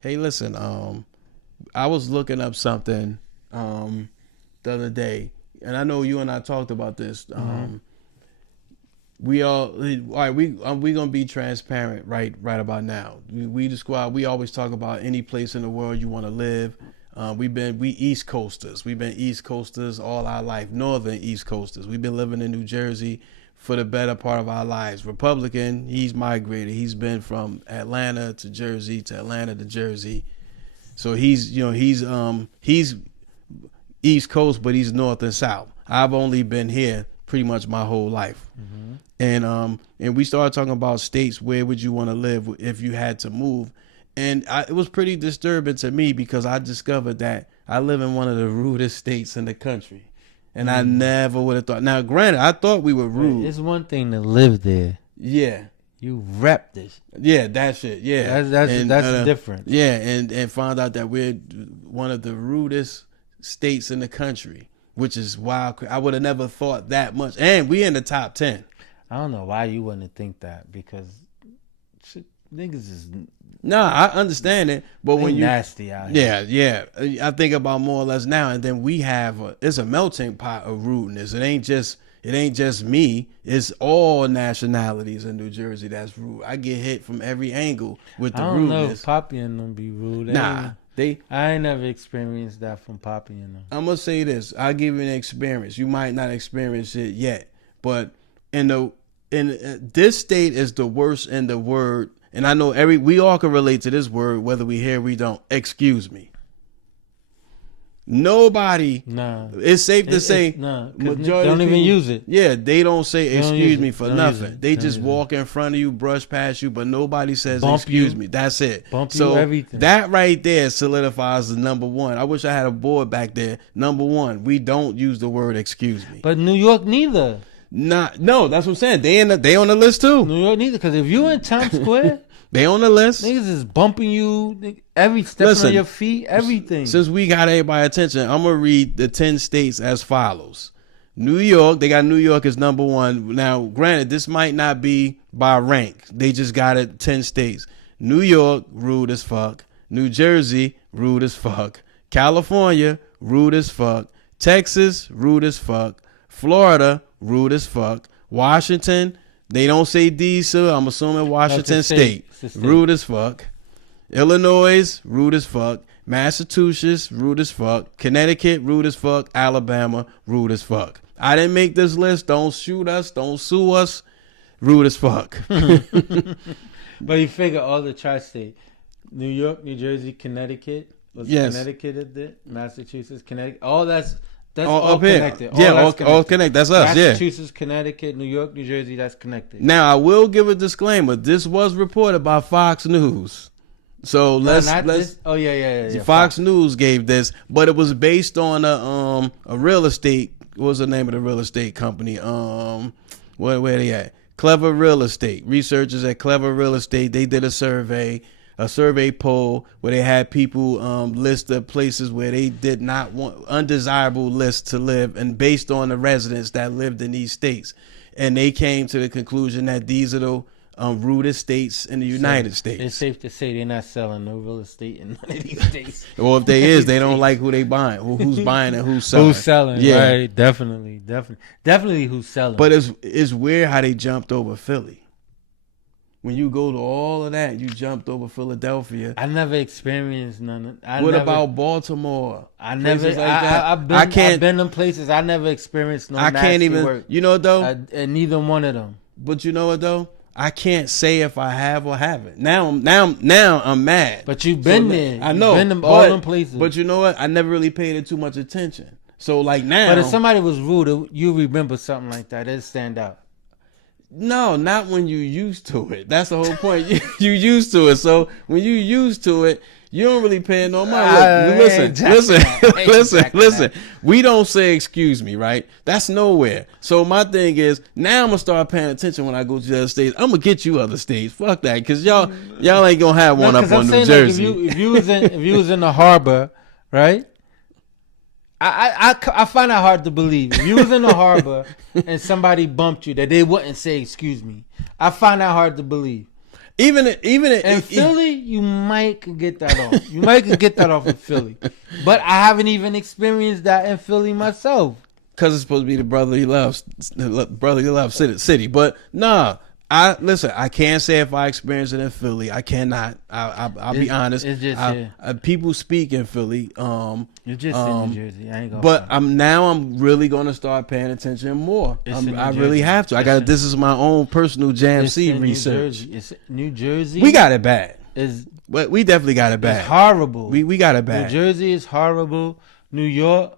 Hey, listen, I was looking up something the other day, and I know you and I talked about this. We all right. We gonna be transparent right about now. We the squad. We always talk about any place in the world you want to live. We East Coasters. We've been East Coasters all our life. Northern East Coasters. We've been living in New Jersey for the better part of our lives. Republican. He's migrated. He's been from Atlanta to Jersey to Atlanta to Jersey. So he's East Coast, but he's North and South. I've only been here pretty much my whole life. And we started talking about states. Where would you want to live if you had to move? And it was pretty disturbing to me because I discovered that I live in one of the rudest states in the country, and I never would have thought. Now, granted, I thought we were rude. It's one thing to live there. Yeah, you rep this. Yeah, that shit. Yeah, that's different. Yeah, and found out that we're one of the rudest states in the country, which is wild. I would have never thought that much. And we in the top 10. I don't know why you wouldn't think that, because niggas is. Nah, I understand it, but when you nasty out here. Yeah. I think about more or less now, and then we have it's a melting pot of rudeness. It ain't just me. It's all nationalities in New Jersey that's rude. I get hit from every angle with the rudeness. I don't know if Poppy and them be rude. I ain't never experienced that from Poppy and them. I'm gonna say this. I'll give you an experience. You might not experience it yet, but in this state is the worst in the word. And I know we all can relate to this word, whether we hear or we don't. Excuse me. Nobody. Nah. It's safe to say. Nah. Don't even use it. Yeah, they don't say excuse me for nothing. They just walk in front of you, brush past you, but nobody says excuse me. That's it. Bump you, everything. That right there solidifies the number one. I wish I had a board back there. Number one, we don't use the word excuse me. But New York neither. No, that's what I'm saying. They on the list too. New York neither, because if you in Times Square, they on the list. Niggas is bumping you, every step on your feet, everything. Since we got everybody's attention, I'm gonna read the 10 states as follows. New York, they got New York as number one. Now, granted, this might not be by rank. They just got it 10 states. New York, rude as fuck. New Jersey, rude as fuck. California, rude as fuck. Texas, rude as fuck. Florida, rude as fuck. Washington, they don't say D, so I'm assuming Washington State. Rude as fuck. Illinois, rude as fuck. Massachusetts, rude as fuck. Connecticut, rude as fuck. Alabama, rude as fuck. I didn't make this list. Don't shoot us. Don't sue us. Rude as fuck. But you figure all the tri-state. New York, New Jersey, Connecticut. Connecticut is it? Massachusetts, Connecticut. All that's all connected. All connected. That's us. Massachusetts, Connecticut, New York, New Jersey. That's connected. Now I will give a disclaimer. This was reported by Fox News, so let's. Oh yeah. Fox News gave this, but it was based on a real estate. What was the name of the real estate company? Where they at? Clever Real Estate. Researchers at Clever Real Estate. They did a survey poll where they had people list the places where they did not want undesirable lists to live, and based on the residents that lived in these states, and they came to the conclusion that these are the rudest states in the United States. It's safe to say they're not selling no real estate in none of these states. Well, if they they don't like who they buying, who's buying and who's selling. Who's selling? Yeah, right. Definitely who's selling. But it's weird how they jumped over Philly. When you go to all of that, you jumped over Philadelphia. I never experienced none. What about Baltimore? I've been in places. I never experienced no. I can't even work. You know what though? And neither one of them. But you know what though? I can't say if I have or haven't. Now I'm mad. But you've been there. I know. You've been to all them places. But you know what? I never really paid it too much attention. So like now. But if somebody was rude, you remember something like that, it'd stand out. No, not when you used to it. That's the whole point. You used to it. So when you used to it, you don't really pay no mind. Listen. We don't say excuse me, right? That's nowhere. So my thing is, now I'm gonna start paying attention when I go to the other states. I'm gonna get you other states. Fuck that, because y'all ain't gonna have one up on New Jersey. Like if you was in the harbor, right? I find that hard to believe. If you was in the harbor and somebody bumped you, that they wouldn't say excuse me. I find that hard to believe. in Philly, you might could get that off. You might could get that off in Philly, but I haven't even experienced that in Philly myself. Because it's supposed to be the brotherly love city. But nah, I can't say if I experienced it in Philly. I cannot. I'll be honest. It's just people speak in Philly. You're just in New Jersey. I ain't gonna. But I'm really gonna start paying attention more. I really have to. This is my own personal JamC research. It's New Jersey. We got it bad. But we definitely got it bad. It's horrible. We got it bad. New Jersey is horrible. New York.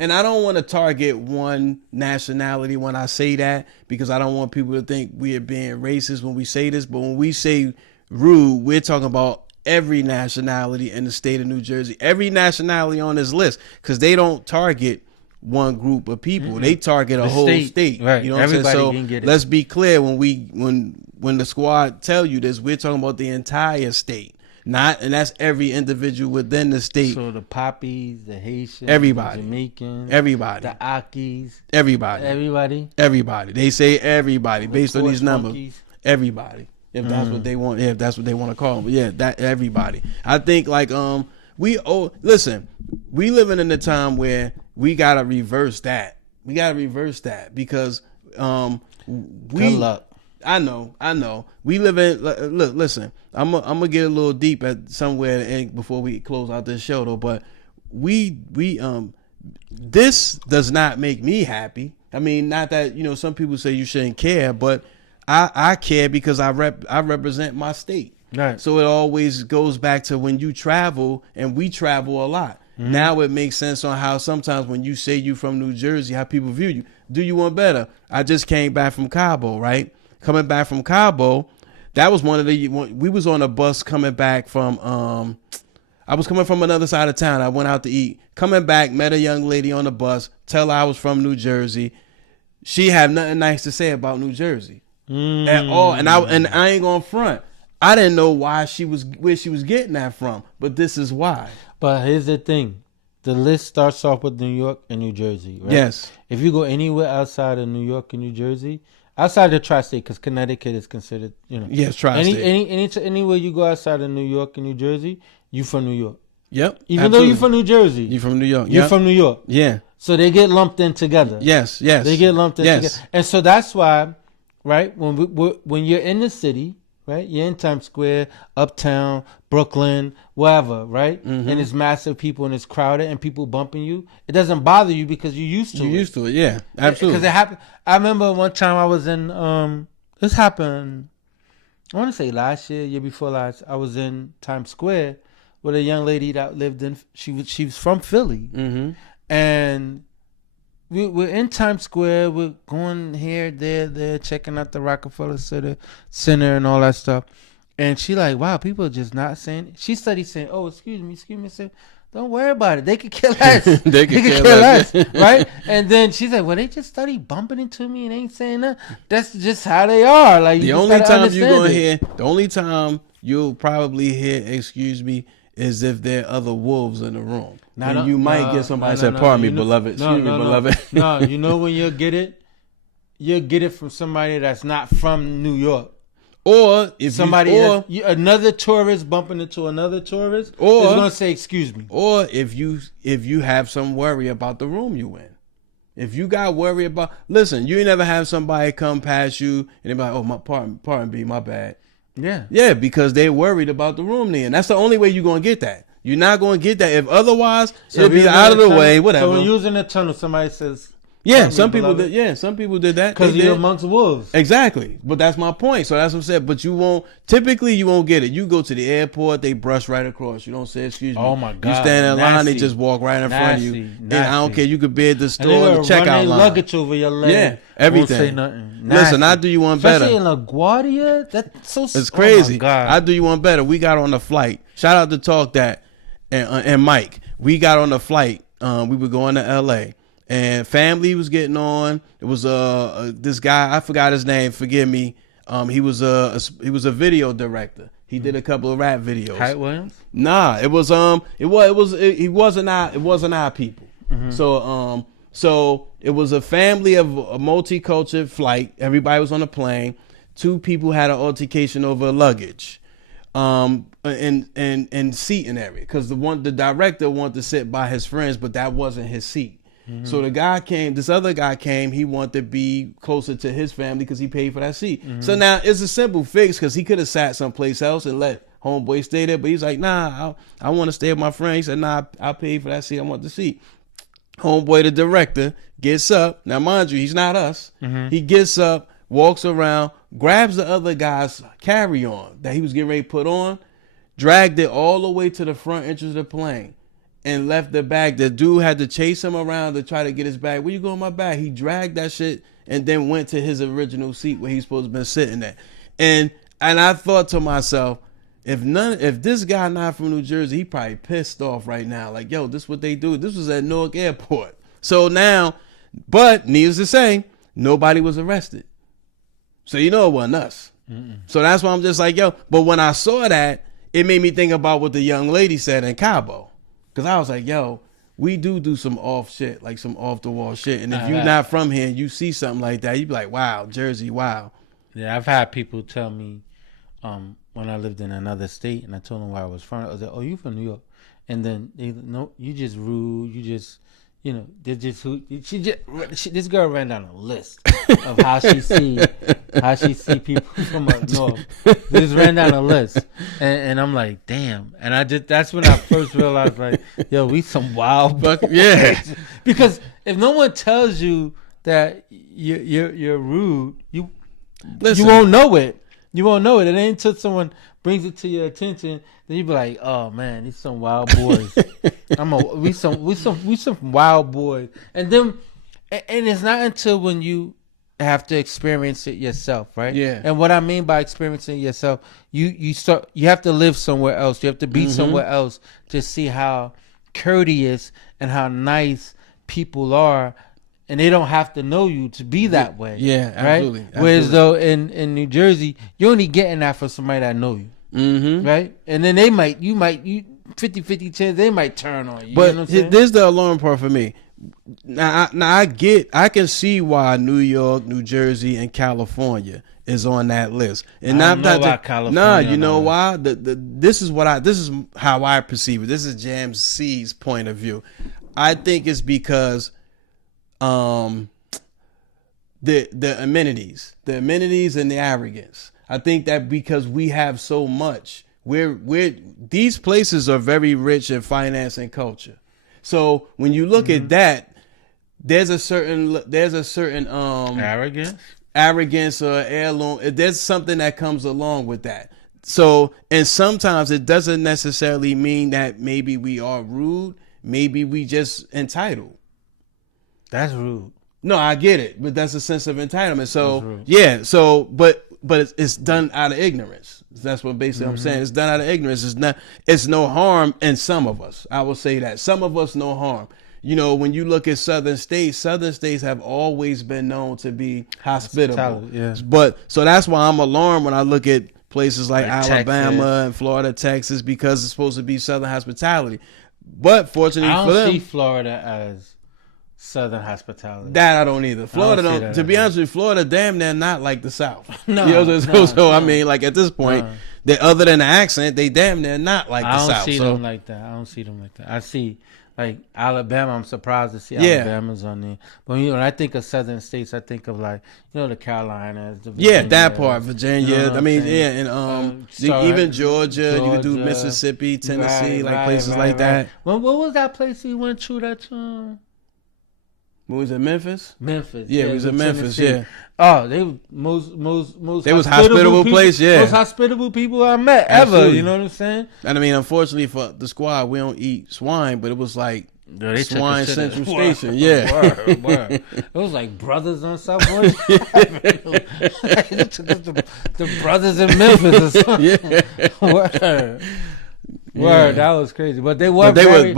And I don't want to target one nationality when I say that, because I don't want people to think we are being racist when we say this. But when we say rude, we're talking about every nationality in the state of New Jersey, every nationality on this list, because they don't target one group of people. Mm-hmm. They target a whole state. Right. You know what I'm saying? So let's be clear, when the squad tell you this, we're talking about the entire state. And that's every individual within the state. So the Poppies, the Haitians, everybody, the Jamaicans, everybody, the Akis, everybody. They say everybody based on these numbers. Monkeys. Everybody, if that's what they want, if that's what they want to call them. But yeah, that everybody. I think listen, we living in a time where we gotta reverse that. We gotta reverse that because good luck. I know. We live in. Look, listen. I'm gonna get a little deep at somewhere before we close out this show, though. But this does not make me happy. I mean, not that some people say you shouldn't care, but I care because I represent my state. Right. So it always goes back to when you travel, and we travel a lot. Mm-hmm. Now it makes sense on how sometimes when you say you from New Jersey, how people view you. Do you want better? I just came back from Cabo, right? Coming back from Cabo, that was we was on a bus coming back from, I was coming from another side of town. I went out to eat. Coming back, met a young lady on the bus, tell her I was from New Jersey. She had nothing nice to say about New Jersey at all. And I ain't gonna front. I didn't know where she was getting that from, but this is why. But here's the thing. The list starts off with New York and New Jersey, right? Yes. If you go anywhere outside of New York and New Jersey, outside the tri-state, because Connecticut is considered, Yes, tri-state. Anywhere you go outside of New York and New Jersey, you from New York. Yep. Even though you're from New Jersey. You from New York. You're from New York. Yeah. So they get lumped in together. Yes. They get lumped in together. And so that's why, right, when you're in the city, right, you're in Times Square, Uptown, Brooklyn, wherever, right? Mm-hmm. And it's massive people and it's crowded and people bumping you. It doesn't bother you because you're used to it. You're used to it, yeah. Absolutely. Because it happened. I remember one time I was in, this happened, I want to say last year before last, I was in Times Square with a young lady that lived in, she was from Philly. Mm-hmm. And we're in Times Square, we're going here, there, checking out the Rockefeller Center and all that stuff. And she like, wow, people are just not saying. She started saying, oh, excuse me. I said, don't worry about it. They could kill us. they could kill us. Right? And then she said, well, they just started bumping into me and ain't saying that. That's just how they are. Like the only time you're gonna hear, the only time you'll probably hear, excuse me, is if there are other wolves in the room. And you might get somebody say, pardon me, beloved. Excuse me, beloved. No, you know when you'll get it from somebody that's not from New York. Or if another tourist bumping into another tourist, is gonna say, "Excuse me." Or if you have some worry about the room you in, if you got worry about, listen, you never have somebody come past you and they be like, "Oh, my pardon me, my bad." Yeah, because they worried about the room they in. That's the only way you're gonna get that. You're not gonna get that if otherwise it'll be out of the way. Whatever. So when you're using a tunnel, somebody says. Yeah, some people did. Yeah, some people did that because you're amongst wolves. Exactly, but that's my point. So that's what I'm saying. But you won't get it. You go to the airport, they brush right across. You don't say excuse me. Oh my god! You stand in line, they just walk right in front of you. And I don't care. You could be at the store, the checkout line. Luggage over your leg. Yeah, everything. Won't say nothing. Listen, I do you one better. Especially in LaGuardia, that's so. It's crazy. Oh my god. I do you one better. We got on the flight. Shout out to Talk That and Mike. We got on the flight. We were going to L.A. And family was getting on. It was this guy, I forgot his name. Forgive me. He was a video director. He did a couple of rap videos. Hype Williams? Nah, it wasn't our people. Mm-hmm. So it was a family of a multicultural flight. Everybody was on the plane. two people had an altercation over luggage, and seating area, because the director wanted to sit by his friends, but that wasn't his seat. So this other guy came, he wanted to be closer to his family because he paid for that seat. So now it's a simple fix, because he could have sat someplace else and let homeboy stay there, but he's like, nah, I want to stay with my friend. He said, nah, I paid for that seat, I want the seat. Homeboy, the director, gets up. Now, mind you, he's not us. He gets up, walks around, grabs the other guy's carry-on that he was getting ready to put on, dragged it all the way to the front entrance of the plane, and left the bag. The dude had to chase him around to try to get his bag. Where you going, my bag? He dragged that shit and then went to his original seat where he's supposed to have been sitting at. And I thought to myself, if this guy not from New Jersey, he probably pissed off right now. Like, yo, this what they do. This was at Newark Airport. So now, but needless to say, nobody was arrested. So you know it wasn't us. So that's why I'm just like, yo. But when I saw that, it made me think about what the young lady said in Cabo. Because I was like, yo, we do some off shit, like some off the wall shit. And if you're not from here and you see something like that, you be like, wow, Jersey, wow. Yeah, I've had people tell me when I lived in another state, and I told them where I was from. I was like, oh, you from New York? And then they, no, you just rude. You just, you know, they're just who this girl ran down a list of how she see people from up north. They just ran down a list, and I'm like, damn. And that's when I first realized, like, yo, we some wild bucket. Yeah. Because if no one tells you that you're rude, you won't know it. You won't know it. It ain't until someone brings it to your attention, then you be like, oh man, these some wild boys. we some wild boys. And it's not until when you have to experience it yourself, right? Yeah. And what I mean by experiencing it yourself, you have to live somewhere else. You have to be somewhere else to see how courteous and how nice people are. And they don't have to know you to be that way. Yeah, absolutely. Right? Whereas though in New Jersey, you're only getting that from somebody that know you. Right? And then you 50-50 chance they might turn on you. But you know what I'm saying? This is the alarm part for me. Now I can see why New York, New Jersey, and California is on that list. And I don't know about California. Nah, you know why? This is how I perceive it. This is JamC's point of view. I think it's because the amenities and the arrogance. I think that because we have so much, these places are very rich in finance and culture. So when you look at that, there's a certain arrogance or heirloom. There's something that comes along with that. So, and sometimes it doesn't necessarily mean that maybe we are rude. Maybe we just entitled. That's rude. No, I get it, but that's a sense of entitlement. So yeah, so but it's done out of ignorance. That's what basically I'm saying. It's done out of ignorance. It's no harm in some of us. I will say that some of us no harm. You know, when you look at southern states have always been known to be hospitable. Yeah. But so that's why I'm alarmed when I look at places like Alabama Texas. and Florida, Texas, because it's supposed to be southern hospitality. But fortunately for them, I don't see Florida as southern hospitality. That I don't either. Florida don't. To be honest with you, Florida damn near not like the South. No. I mean, like at this point, they other than the accent, they damn near not like the South. I don't see them like that. I see like Alabama. I'm surprised to see Alabama's on there. But when I think of southern states, I think of like the Carolinas, the Virginia, that part, Virginia. You know I mean, and even Georgia. You could do Mississippi, Tennessee, places like that. What was that place we went to? What was it, Memphis? Memphis. Yeah, it was in Memphis. Tennessee. Yeah. Oh, they most. They was hospitable people, place. Yeah. Most hospitable people I met ever. You know what I'm saying? And I mean, unfortunately for the squad, we don't eat swine, but it was like Swine Central Station. Yeah. Word. It was like brothers on Southwood. the brothers in Memphis or something. Yeah. Word, that was crazy. But they were very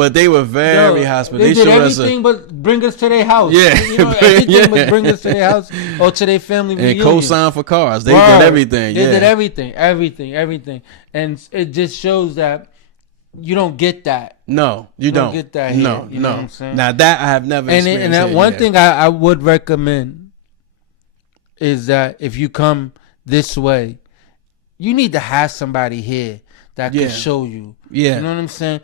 hospitable. They did everything but bring us to their house. Yeah. Everything but bring us to their house or to their family reunion. And co-sign for cars. They did everything. They did everything. And it just shows that you don't get that. No, you don't get that here. No. You know what I'm saying? Now that I have never experienced. And that one thing I would recommend is that if you come this way, you need to have somebody here that can show you. Yeah. You know what I'm saying?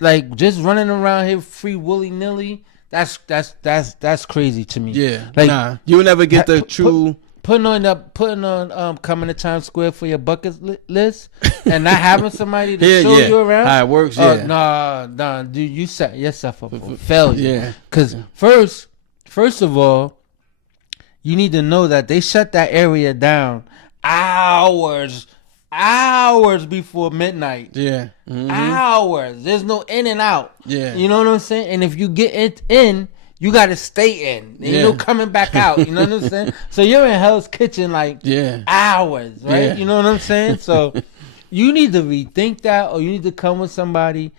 Like just running around here free willy nilly. That's crazy to me. Yeah. Like, nah, you'll never get the true. Putting on coming to Times Square for your bucket list and not having somebody to show you around. How it works, Nah, dude, you set yourself up for failure. Yeah. Because first of all, you need to know that they shut that area down hours before midnight. Yeah. Mm-hmm. Hours. There's no in and out. Yeah. You know what I'm saying? And if you get it in, you got to stay in. There's no coming back out. You know what I'm saying? So you're in Hell's Kitchen like hours, right? Yeah. You know what I'm saying? So you need to rethink that, or you need to come with somebody.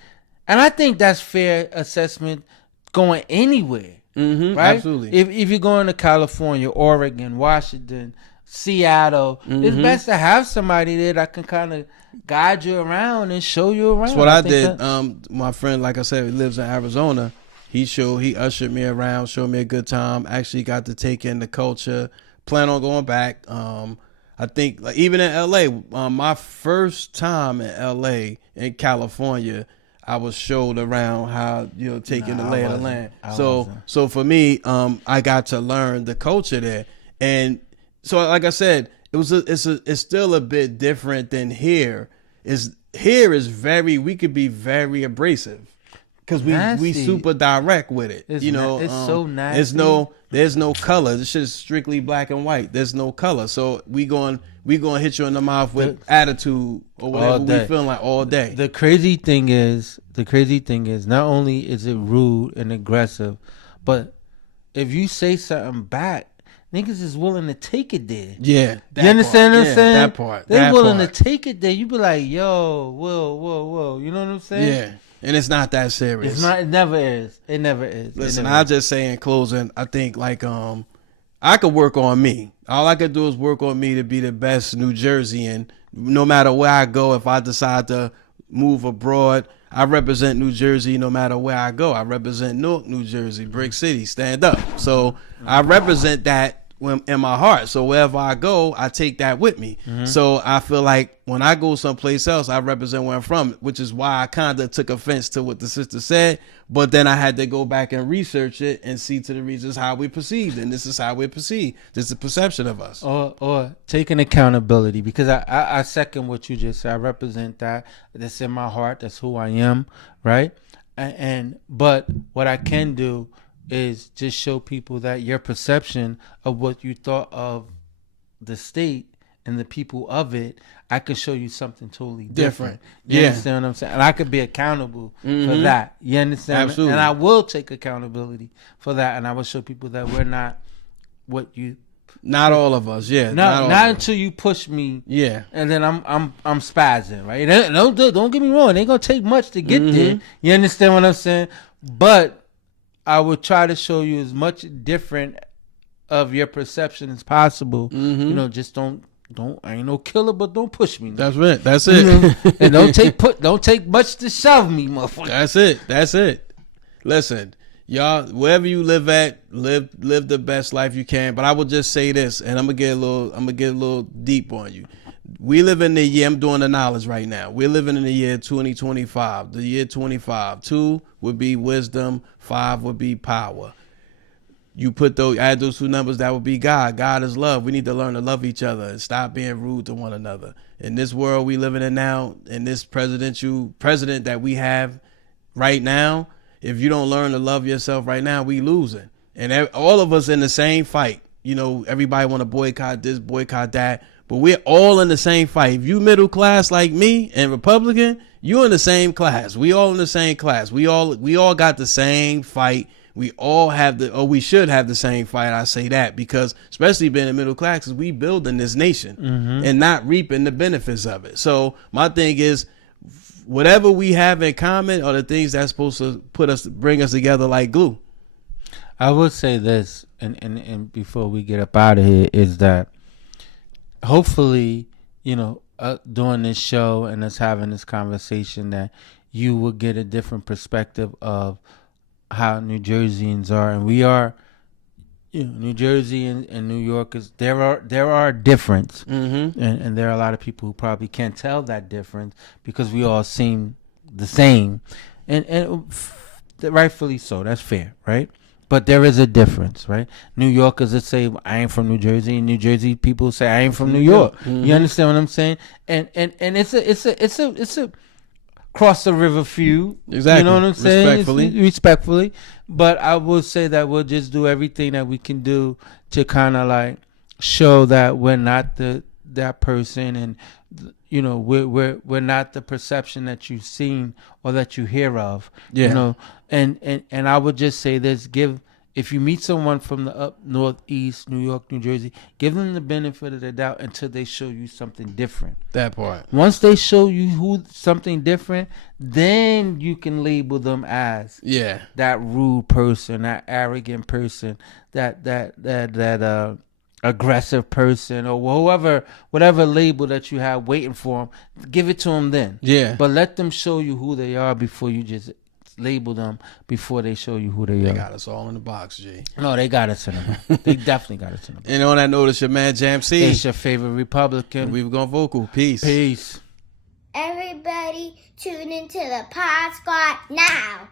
And I think that's fair assessment going anywhere. Mm-hmm. Right? Absolutely. If you're going to California, Oregon, Washington, Seattle, it's best to have somebody there that can kind of guide you around and show you around. That's what I did. My friend, like I said, he lives in Arizona. He ushered me around, showed me a good time. Actually got to take in the culture. Plan on going back. I think like even in LA, my first time in LA in California, I was showed around how taking the lay of the land. So for me, I got to learn the culture there, and so like I said, it's still a bit different than here. We could be very abrasive because we super direct with it. It's so nasty. There's no color. This shit is strictly black and white. There's no color. So we going hit you in the mouth with attitude or whatever we feeling like all day. The crazy thing is, not only is it rude and aggressive, but if you say something back, niggas is willing to take it there. Yeah. You understand what I'm saying? That part. They're willing to take it there. You be like, yo, whoa. You know what I'm saying? Yeah. And it's not that serious. It's not. It never is. Listen, I'll just say in closing, I think like I could work on me. All I could do is work on me to be the best New Jerseyan. No matter where I go, if I decide to move abroad, I represent New Jersey no matter where I go. I represent Newark, New Jersey, Brick City, stand up. So I represent that in my heart. So wherever I go, I take that with me. Mm-hmm. So I feel like when I go someplace else, I represent where I'm from, which is why I kind of took offense to what the sister said. But then I had to go back and research it and see to the reasons how we perceived. And this is how we perceive. This is the perception of us. Or taking accountability, because I second what you just said. I represent that. That's in my heart. That's who I am, right? But what I can do is just show people that your perception of what you thought of the state and the people of it, I could show you something totally different. You understand what I'm saying? And I could be accountable for that. You understand? Absolutely. And I will take accountability for that, and I will show people that we're not what you. Not all of us, yeah. Not until you push me, and then I'm spazzing, right? Don't get me wrong. It ain't gonna take much to get there. You understand what I'm saying? But I would try to show you as much different of your perception as possible. Mm-hmm. Just don't. I ain't no killer, but don't push me. That's right. That's it. And don't take much to shove me, motherfucker. That's it. Listen, y'all, wherever you live at, live the best life you can. But I will just say this, and I'm gonna get a little deep on you. We live in the year, I'm doing the knowledge right now. We're living in the year 2025. The year 25. 2 would be wisdom, 5 would be power. You add those two numbers, that would be God. God is love. We need to learn to love each other and stop being rude to one another. In this world we living in now, in this president that we have right now, if you don't learn to love yourself right now, we losing. And all of us in the same fight. Everybody want to boycott this, boycott that. But we're all in the same fight. If you middle class like me and Republican, you're in the same class. We all in the same class. We all got the same fight. We all we should have the same fight. I say that because especially being in middle class, we building this nation and not reaping the benefits of it. So my thing is, whatever we have in common are the things that's supposed to bring us together like glue. I would say this, and before we get up out of here, is that hopefully, doing this show and us having this conversation, that you will get a different perspective of how New Jerseyans are. And we are, New Jersey and New York there are a difference, and there are a lot of people who probably can't tell that difference because we all seem the same, and rightfully so. That's fair, right? But there is a difference, right? New Yorkers that say I ain't from New Jersey, and New Jersey people say I ain't from New York. You understand what I'm saying? And it's a cross the river feud. Exactly. You know what I'm saying? Respectfully. But I will say that we'll just do everything that we can do to kind of like show that we're not that person, and we're not the perception that you've seen or that you hear of. Yeah. And I would just say this: if you meet someone from the up northeast, New York, New Jersey, give them the benefit of the doubt until they show you something different. That part. Once they show you something different, then you can label them as that rude person, that arrogant person, that aggressive person, or whatever label that you have waiting for them. Give it to them then. Yeah. But let them show you who they are before you just label them, before they show you who they are. They got us all in the box, G. No, they got us in the box. They definitely got us in the box. And on that note, it's your man JamC. It's your favorite Republican. We've gone vocal. Peace. Peace. Everybody tune into the Pod Squad now.